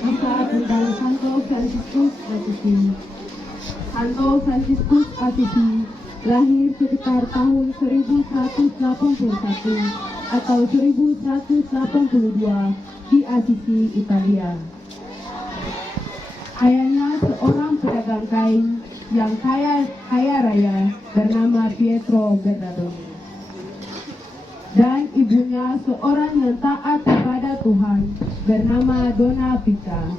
Masa tentang Santo Franciscus Assisi. Santo Franciscus Assisi lahir sekitar tahun 1181 atau 1182 di Assisi, Italia. Ayahnya seorang pedagang kain yang kaya raya bernama Pietro Bernardoni. Dan ibunya seorang yang taat kepada Tuhan bernama Donna Vita.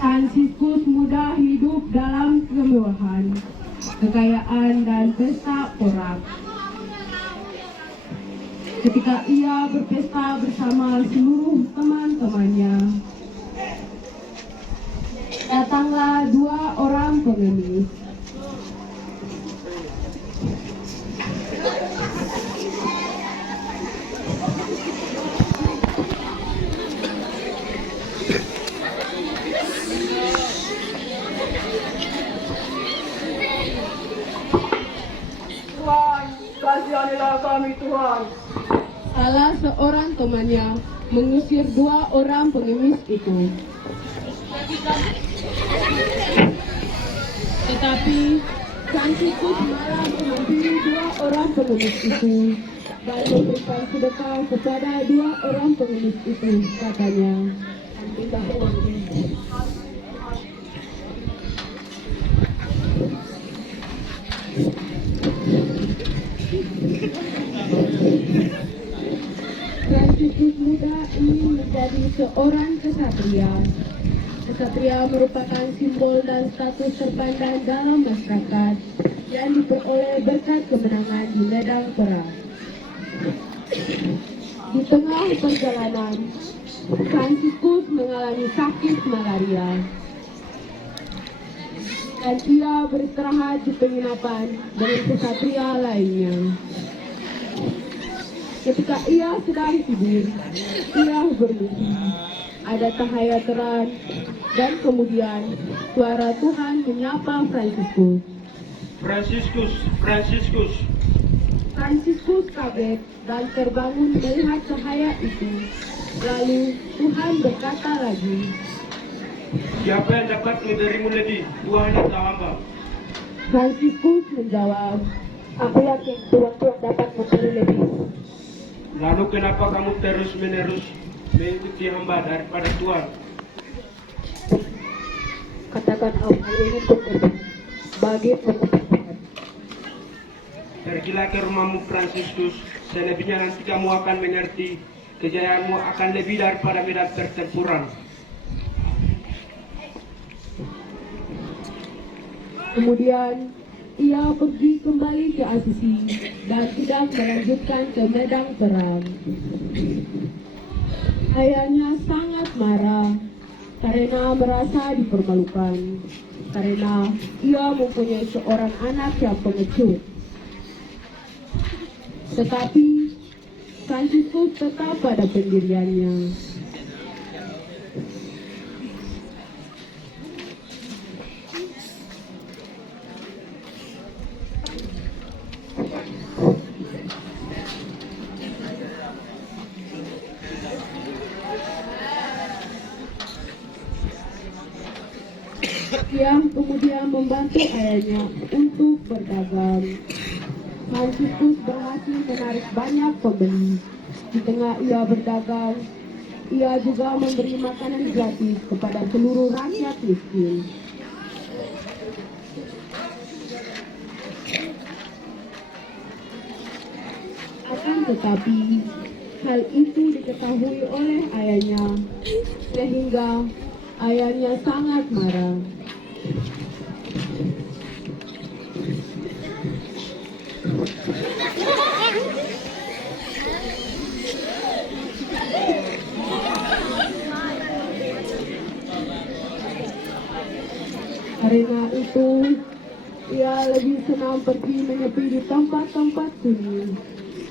Franciscus muda hidup dalam kemewahan, kekayaan dan pesta porak. Ketika ia berpesta bersama seluruh teman-temannya, datanglah dua orang pengemis. Tuhan, kasihanilah kami Tuhan. Salah seorang temannya mengusir dua orang pengemis itu. Tetapi Franciscus malah menghampiri dua orang pengemis itu dan memberikan sedekah kepada dua orang pengemis itu, katanya. Franciscus muda ingin menjadi seorang kesatria. Kesatria merupakan simbol dan status terpandang dalam masyarakat yang diperoleh berkat kemenangan di medan perang. Di tengah perjalanan, Franciscus mengalami sakit malaria dan ia beristirahat di penginapan dengan kesatria lainnya. Ketika ia sedang tidur, ia bermimpi. Ada cahaya terang dan kemudian suara Tuhan menyapa Franciscus. Franciscus. Franciscus kaget dan terbangun melihat cahaya itu. Lalu Tuhan berkata lagi, Siapa yang dapat memberimu lebih, Tuhan atau hamba? Franciscus menjawab, aku yakin Tuhan dapat memberi lebih. Lalu kenapa kamu terus-menerus mengikuti hamba daripada Tuhan? Katakan hal ini untuk bagi Tuhan. Pergilah ke rumahmu Franciscus, selebihnya nanti kamu akan mengerti kejayaanmu akan lebih daripada medan pertempuran. Kemudian ia pergi kembali ke Assisi dan tidak melanjutkan ke medan perang. Ayahnya sangat marah karena merasa dipermalukan, karena ia mempunyai seorang anak yang pengecut. Tetapi Franciscus tetap pada pendiriannya. Ia kemudian membantu ayahnya untuk berdagang. Franciscus berhasil menarik banyak pembeli. Di tengah ia berdagang, ia juga memberi makanan gratis kepada seluruh rakyat miskin. Akan tetapi, hal itu diketahui oleh ayahnya, sehingga ayahnya sangat marah. Karena itu, ia lebih senang pergi menyepi di tempat-tempat sunyi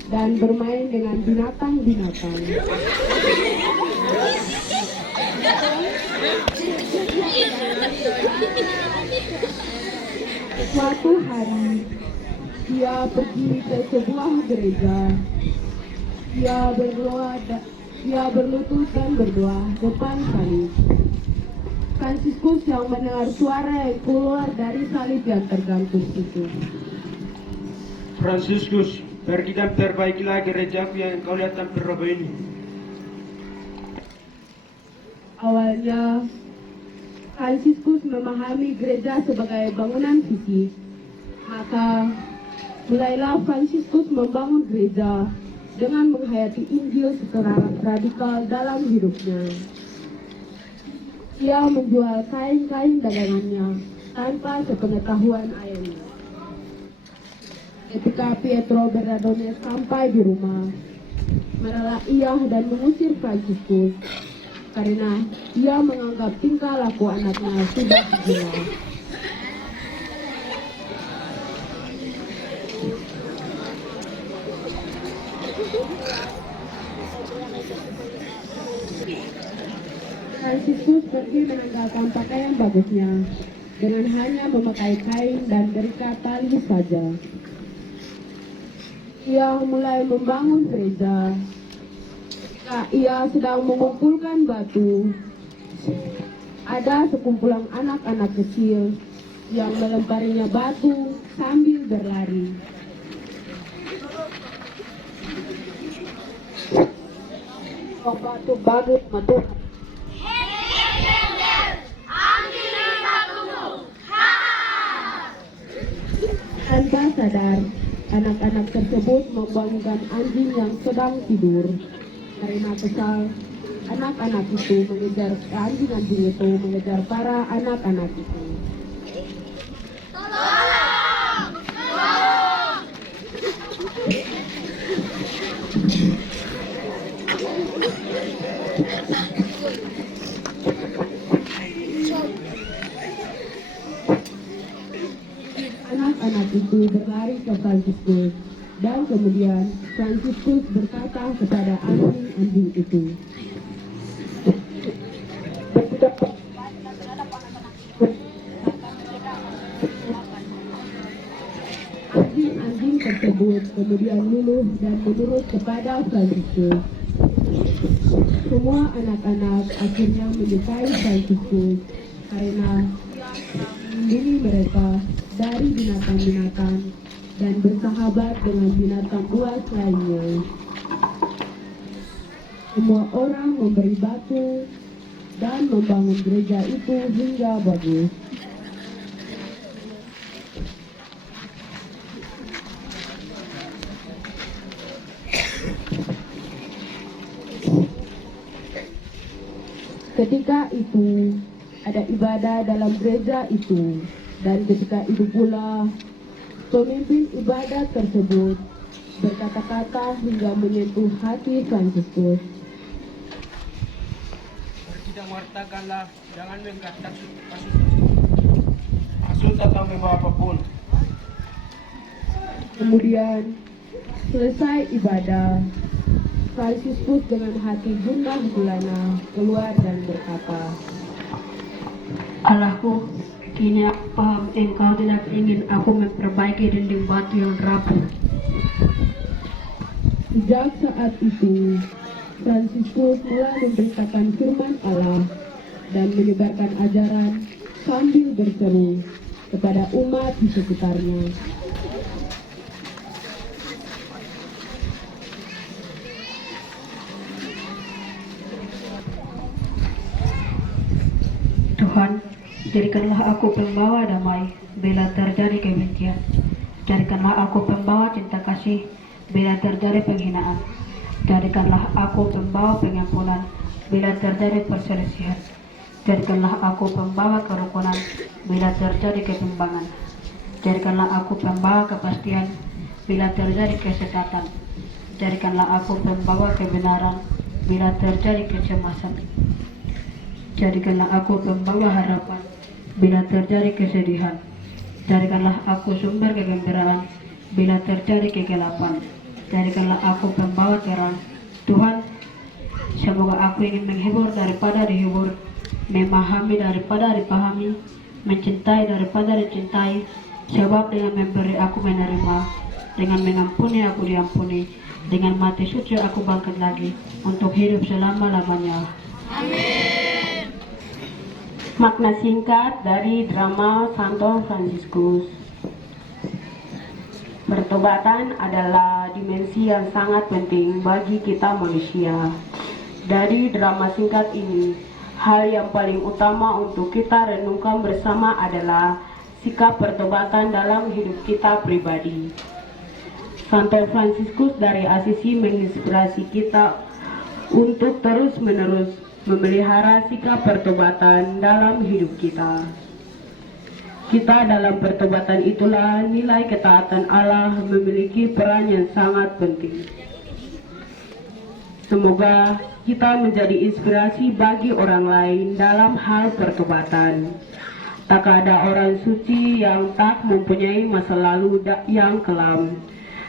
dan bermain dengan binatang-binatang. Suatu hari, dia pergi ke sebuah gereja. Dia berlutut dan berdoa depan salib. Fransiskus yang mendengar suara yang keluar dari salib yang tergantung itu. Fransiskus, pergi dan perbaikilah gerejaku yang kau lihat hampir roboh ini. Awalnya, Fransiskus memahami gereja sebagai bangunan fisik. Maka, mulailah Fransiskus membangun gereja dengan menghayati Injil secara radikal dalam hidupnya. Ia menjual kain-kain dagangannya tanpa sepengetahuan ayahnya. Ketika Pietro Bernardone sampai di rumah, marahlah ia dan mengusir Fransiskus karena ia menganggap tingkah laku anaknya sudah gila. Fransiskus pergi menanggalkan pakaian bagusnya dengan hanya memakai kain dan berikat tali saja. Ia mulai membangun gereja. Ketika ia sedang mengumpulkan batu, ada sekumpulan anak-anak kecil yang melemparinya batu sambil berlari. Batu bagus betul. Tanpa sadar, anak-anak tersebut membangunkan anjing yang sedang tidur. Karena kesal, anak-anak itu mengejar anjing-anjing itu mengejar para anak-anak itu. Anak-anak itu berlari ke Fransiskus dan kemudian Fransiskus berkata kepada anjing-anjing itu, anjing-anjing tersebut kemudian luluh dan menurut kepada Fransiskus. Semua anak-anak akhirnya menyukai Fransiskus karena melindungi mereka dari binatang-binatang dan bersahabat dengan binatang buas lainnya. Semua orang memberi batu dan membangun gereja itu hingga bagus. Ketika itu ada ibadah dalam gereja itu, dan ketika itu pula pemimpin ibadat tersebut berkata-kata hingga menyentuh hati Fransiskus. Tidak wartakanlah, jangan menggatak kasus atau membawa apapun. Kemudian selesai ibadah, Fransiskus dengan hati gundah gulana keluar dan berkata, Allahku, kini aku paham engkau tidak ingin aku memperbaiki dinding batu yang rapuh. Sejak saat itu, Fransiskus mulai memberitakan firman Allah dan menyebarkan ajaran sambil berseru kepada umat di sekitarnya. Tuhan, jadikanlah aku pembawa damai bila terjadi kebencian. Jadikanlah aku pembawa cinta kasih bila terjadi penghinaan. Jadikanlah aku pembawa pengampunan bila terjadi perselisihan. Jadikanlah aku pembawa kerukunan bila terjadi kebimbangan. Jadikanlah aku pembawa kepastian bila terjadi kesesatan. Jadikanlah aku pembawa kebenaran bila terjadi kecemasan. Jadikanlah aku pembawa harapan bila terjadi kesedihan. Jadikanlah aku sumber kegembiraan bila terjadi kegelapan. Jadikanlah aku pembawa terang. Tuhan, semoga aku ingin menghibur daripada dihibur, memahami daripada dipahami, mencintai daripada dicintai, Sebab dengan memberi aku menerima, dengan mengampuni aku diampuni, dengan mati suci aku bangkit lagi untuk hidup selama-lamanya. Makna singkat dari drama Santo Fransiskus. Pertobatan adalah dimensi yang sangat penting bagi kita manusia. Dari drama singkat ini, hal yang paling utama untuk kita renungkan bersama adalah sikap pertobatan dalam hidup kita pribadi. Santo Fransiskus dari Assisi menginspirasi kita untuk terus-menerus memelihara sikap pertobatan dalam hidup kita. Kita dalam pertobatan itulah nilai ketaatan Allah memiliki peran yang sangat penting. Semoga kita menjadi inspirasi bagi orang lain dalam hal pertobatan. Tak ada orang suci yang tak mempunyai masa lalu yang kelam,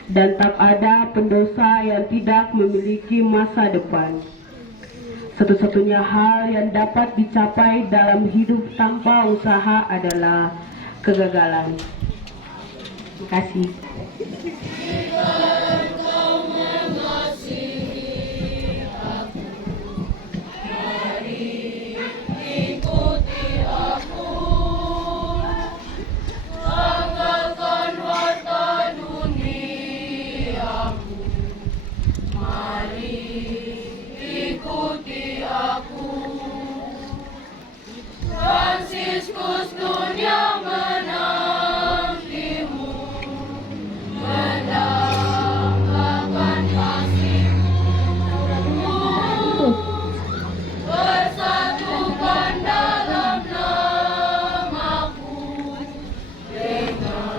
dan tak ada pendosa yang tidak memiliki masa depan. Satu-satunya hal yang dapat dicapai dalam hidup tanpa usaha adalah kegagalan. Terima kasih. Fransiskus dunia menantimu, mendambakan kasihmu, bersatukan dalam namaku, dengan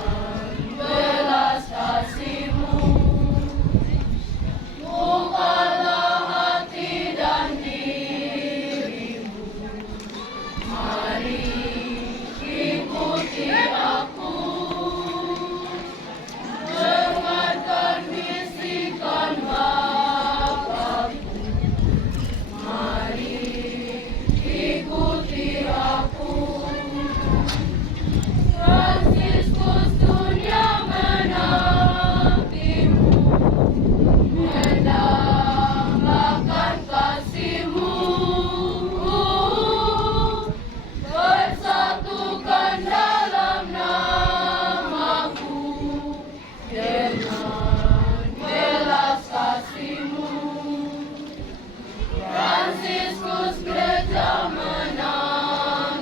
belas kasihmu, bukalah hati dan dirimu. Mari ikuti aku, dengarkan bisikan Bapakku. Mari ikuti aku, Fransiskus dunia menantimu, mendambakan kasihmu, bersatukan dalam namaku, dengan belas kasihmu. Fransiskus gereja menantimu,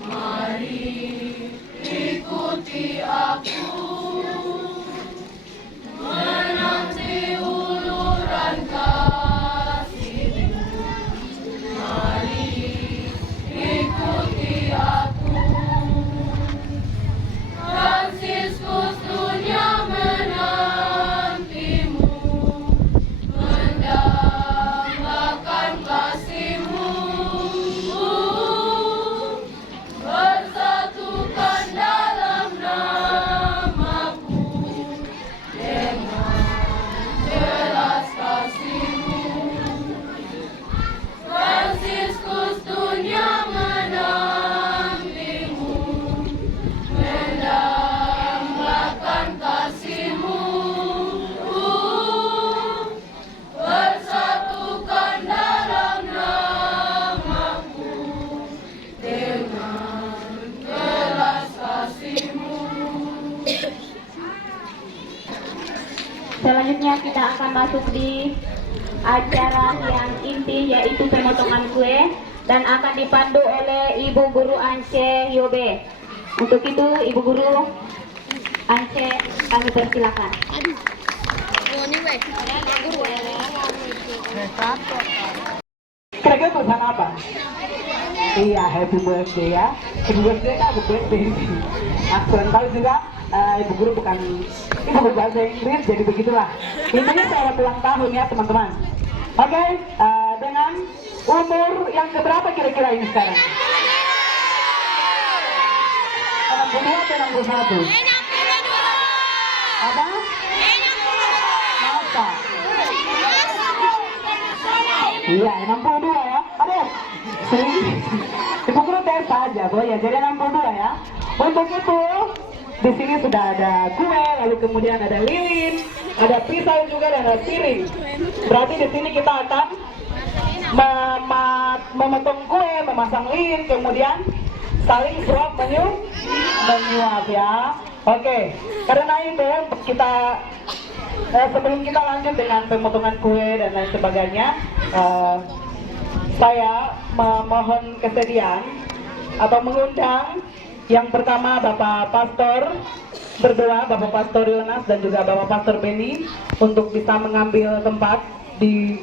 mari ikuti aku, menanti uluran kasihmu. Mari ikuti aku, Fransiskus dunia menantimu, mendambakan kasihmu, bersatukan dalam namaku, dengan belas kasihmu. Fransiskus dunia menantimu, mendambakan kasihmu, bersatukan dalam namaku, dengan belas kasihmu. Selanjutnya kita akan masuk di acara yang inti, yaitu pemotongan kue, dan akan dipandu oleh Ibu Guru Ance Yobe. Untuk itu Ibu Guru Ance, kami persilakan. Kira-kira tulisan apa? Iya, happy birthday ya. Happy birthday kan happy birthday. Nah, kurang tahu juga Ibu Guru bukan Ibu Guru bahasa Inggris, jadi begitulah. Intinya selamat ulang tahun ya teman-teman. Oke, dengan umur yang keberapa kira-kira ini sekarang? 62 atau 61? Apa? Masa? Iya, 62 ya. Aduh, Ibu Guru saja, Boy ya. Jadi 62 ya. Untuk itu di sini sudah ada kue, lalu kemudian ada lilin, ada pisau juga dan ada piring. Berarti di sini kita akan memotong kue, memasang lilin, kemudian saling suap menyuap ya. Oke, karena itu kita sebelum kita lanjut dengan pemotongan kue dan lain sebagainya, saya memohon kesediaan atau mengundang yang pertama Bapak Pastor berdua, Bapak Pastor Yonas dan juga Bapak Pastor Benny untuk bisa mengambil tempat di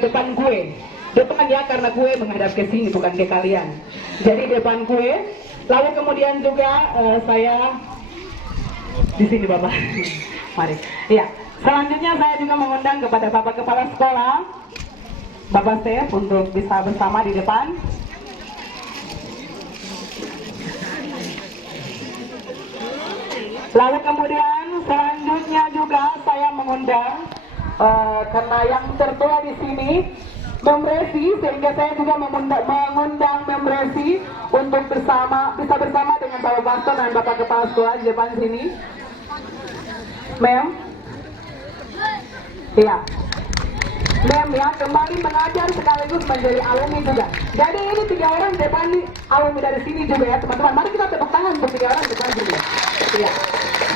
depan kue. Depan ya, karena kue menghadap ke sini bukan ke kalian. Jadi depan kue. Lalu kemudian juga saya di sini Bapak. Mari. Iya. Selanjutnya saya juga mengundang kepada Bapak Kepala Sekolah, Bapak Stef untuk bisa bersama di depan. Lalu kemudian selanjutnya juga saya mengundang karena yang tertua di sini Mem Resi, sehingga saya juga mengundang Mem Resi untuk bisa bersama dengan Bapak Pastor dan Bapak Kepala Sekolah di depan sini. Mem, iya, Mem ya, kembali mengajar sekaligus menjadi alumni juga. Jadi ini 3 orang depan nih, alumni dari sini juga ya teman-teman. Mari kita tepuk tangan untuk 3 orang depan juga. Iya.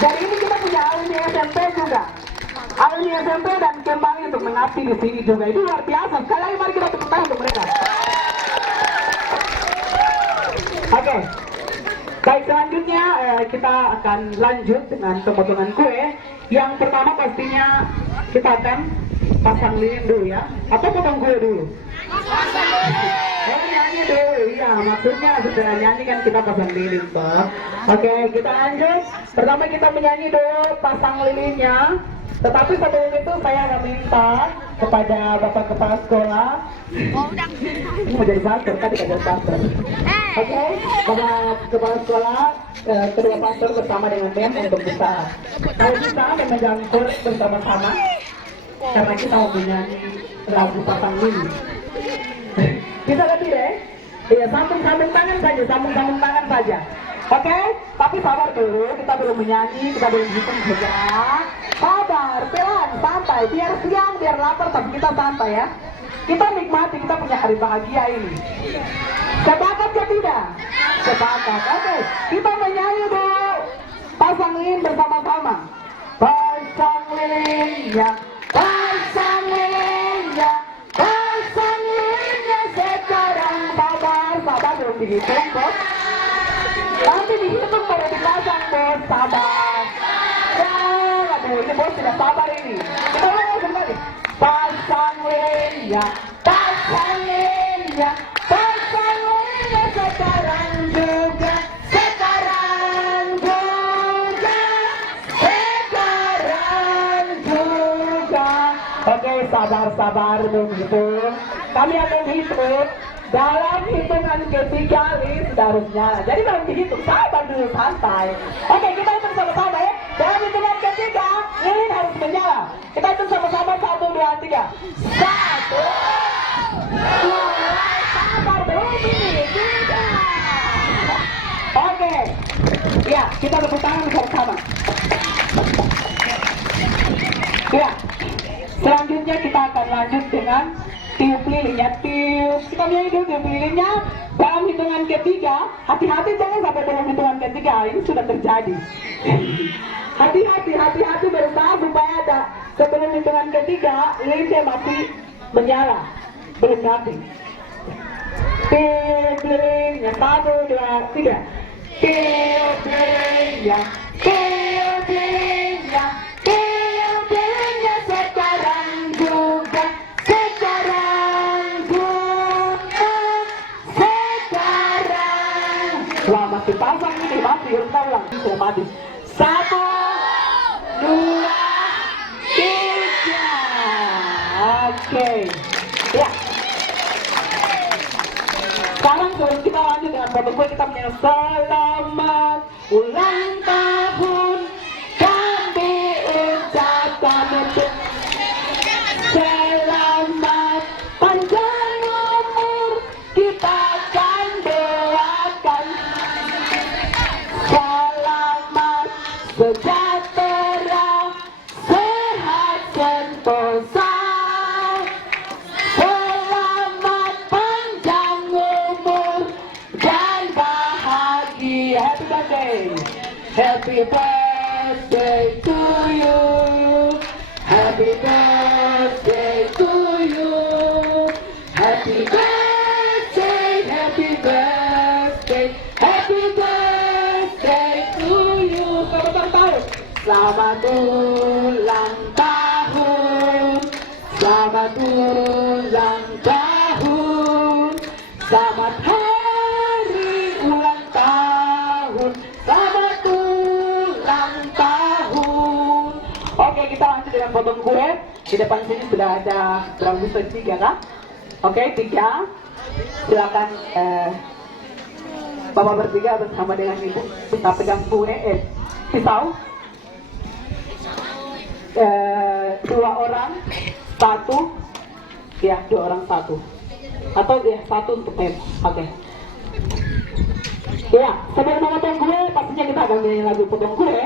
Jadi ini kita punya alumni SMP juga. Alumni SMP dan kembali untuk mengabdi di sini juga. Itu luar biasa. Sekali lagi mari kita tepuk tangan untuk mereka. Oke. Baik, selanjutnya kita akan lanjut dengan pemotongan kue. Yang pertama pastinya kita akan pasang lilin dulu ya. Atau potong kue dulu? Nyanyi dulu, iya. Maksudnya setelah nyanyi kan kita pasang lilin toh. Oke, kita lanjut. Pertama kita menyanyi dulu pasang lilinnya. Tetapi sebelum itu saya akan minta kepada Bapak Kepala Sekolah. Ini mau jadi pastor, tadi tidak jadi pastor. Oke, Bapak Kepala Sekolah, kedua pastor bersama dengan Mem untuk bisa memegang chord bersama-sama. Karena kita mau menyanyi lagu pasang lilin. Bisa kan tidak? Iya, sambung-sambung tangan saja. Oke, tapi sabar dulu, kita belum menyanyi, kita belum hitung juga. Sabar, pelan, santai, biar siang, biar lapar, tapi kita santai ya. Kita nikmati, kita punya hari bahagia ini. Sepakat ya tidak? Sepakat, oke. Kita menyanyi dulu, pasang lilin bersama-sama. Pasang lilin ya, pasang lilin ya, pasang lilinnya sekarang. Sabar belum dihitung kok. Nanti dihitung baru dipasang bos, sabar. Ya, aduh ini bos tidak sabar ini. Kita ulang kembali. Pasang lilin ya, pasang lilin ya, pasang lilinnya sekarang juga, sekarang juga, sekarang juga. Oke, sabar belum hitung. Kami akan hitung. Dalam hitungan ketiga lilin sudah harus nyala. Jadi belum dihitung, sabar dulu, santai. Oke, kita hitung sama-sama ya. Dalam hitungan ketiga lilin harus menyala. Kita hitung sama-sama 1, 2, 3. 1, 2, sabar belum ini, 3. Oke, ya kita tepuk tangan bersama-sama. Ya, selanjutnya kita akan lanjut dengan tiup lilinnya, tiup. Kita nyanyi dulu tiup lilinnya dalam hitungan ketiga. Hati-hati jangan sampai dalam hitungan ketiga, ini sudah terjadi. Hati-hati berusaha supaya ada sebelum hitungan ketiga lilinnya masih menyala, belum mati. Tiup lilinnya 1, 2, 3. Tiup lilinnya, tiup lilinnya, tiup lilinnya sekarang juga. Wah, masih pasang ini, masih kita ulang, sudah mati. 1, 2, 3. Oke. Ya. Sekarang sebelum kita lanjut dengan potong kue, kita punya selamat ulang tahun kami ucapkan untuk selamat panjang umur kita. birthday. Happy birthday to you. Happy birthday to you. Happy birthday, happy birthday, happy birthday to you. Selamat ulang tahun. Selamat ulang tahun. Selamat hari ulang tahun. Selamat ulang tahun. Oke, kita lanjut dengan potong kue. Di depan sini sudah ada berapa besar 3 kan? Oke, 3. Silakan Bapak bertiga bersama dengan Ibu kita pegang kue, pisau. 2 orang 1, ya 2 orang 1, atau ya 1 untuk mem. Oke. Ya, sebelum memotong kue, pastinya kita akan nyanyi lagu potong kue.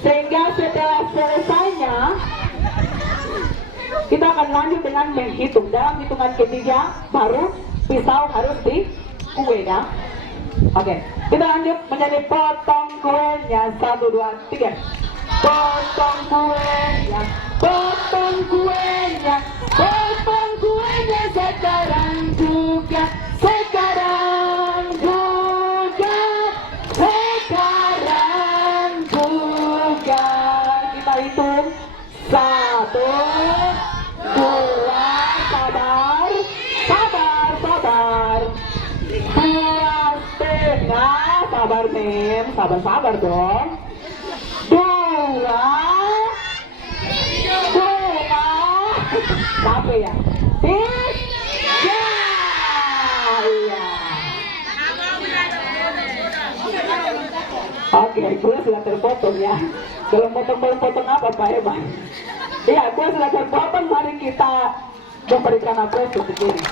Sehingga setelah selesainya, kita akan lanjut dengan menghitung. Dalam hitungan ketiga, baru pisau harus di kue ya. Oke, kita lanjut menjadi potong kuenya. 1, 2, 3. Potong kuenya, potong kuenya, potong kuenya sekarang juga, sekarang juga, sekarang juga. Kita hitung 1, 2, sabar, sabar, sabar. 2,5, sabar Mem, sabar-sabar dong. 2, capek ya? 3, iya. Oke, kue sudah terpotong ya. Kalau potong apa Pak Eman? Iya, kue sudah terpotong. Mari kita memberikan apresiasi begini.